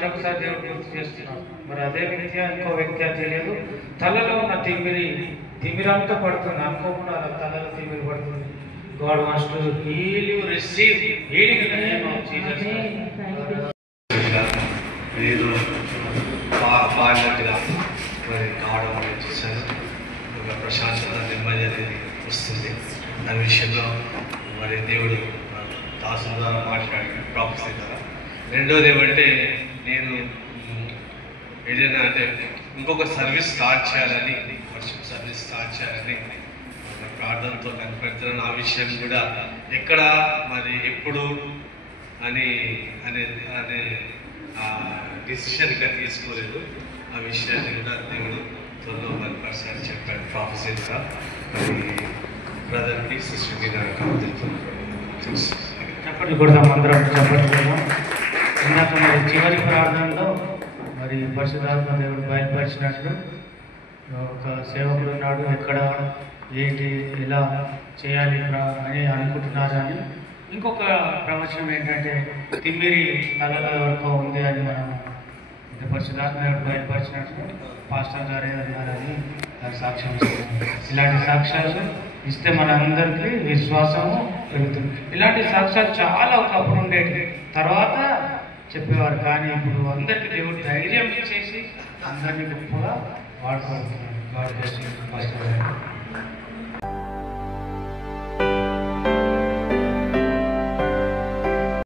మరొకసారి దేవుడు గుర్తు చేస్తున్నాడు. మరి అదే రీత్యా ఇంకో వ్యక్తి తెలియదు, తలలో ఉన్న తిమిరంతా పడుతుంది, అనుకోకుండా అలా తలలో తిమిరి పడుతుంది. God wants to heal you, receive healing in the name of Jesus. నేను పాడినట్టుగా మరి కావడం అనేది చూశాను. ఒక ప్రశాంతత, నెమ్మది అనేది వస్తుంది. ఆ విషయంలో మరి దేవుడు దాసుల ద్వారా మాట్లాడి ప్రాఫెసీ ద్వారా. రెండోది ఏమంటే, నేను ఏదైనా అంటే ఇంకొక సర్వీస్ స్టార్ట్ చేయాలని, వర్షిప్ సర్వీస్ స్టార్ట్ చేయాలని ప్రార్థనతో కనిపెడుతున్నాను. ఆ విషయం కూడా ఎక్కడ మరి ఎప్పుడు అని అనే అనే డిసిషన్గా తీసుకోలేదు. ఆ విషయాన్ని కూడా దేవుడు త్వరలో 1% చెప్పాడు ప్రాఫెసీగా. మరి బ్రదర్కి సిస్టర్కి చెప్పండి కూడా అందరం చెప్పట్లేదు. ఇందాక మరి చివరి ప్రార్థనలో మరి పరిశుద్ధాత్మ దేవుడు బయలుపరిచినట్లు ఒక సేవకుడు ఉన్నాడు, ఎక్కడ ఏంటి ఎలా చేయాలి అని అనుకుంటున్నారని. ఇంకొక ప్రవచనం ఏంటంటే తిమ్మిరి తలల వరకు ఉంది అని మనం పరిశుద్ధాత్మ బయలుపరిచినట్లు పాస్టర్ గారే అన్నారని సాక్ష్యం ఇస్తున్నాం. ఇలాంటి సాక్ష్యాలు ఇస్తే మనందరికీ విశ్వాసము పెరుగుతుంది. ఇలాంటి సాక్ష్యాలు చాలా ఒకప్పుడు ఉండేవి, తర్వాత చెప్పేవారు. కానీ ఇప్పుడు అందరికీ దేవుడు ధైర్యం ఇచ్చేసి అందరినీ గొప్పగా వాడుకుంటున్నాడు.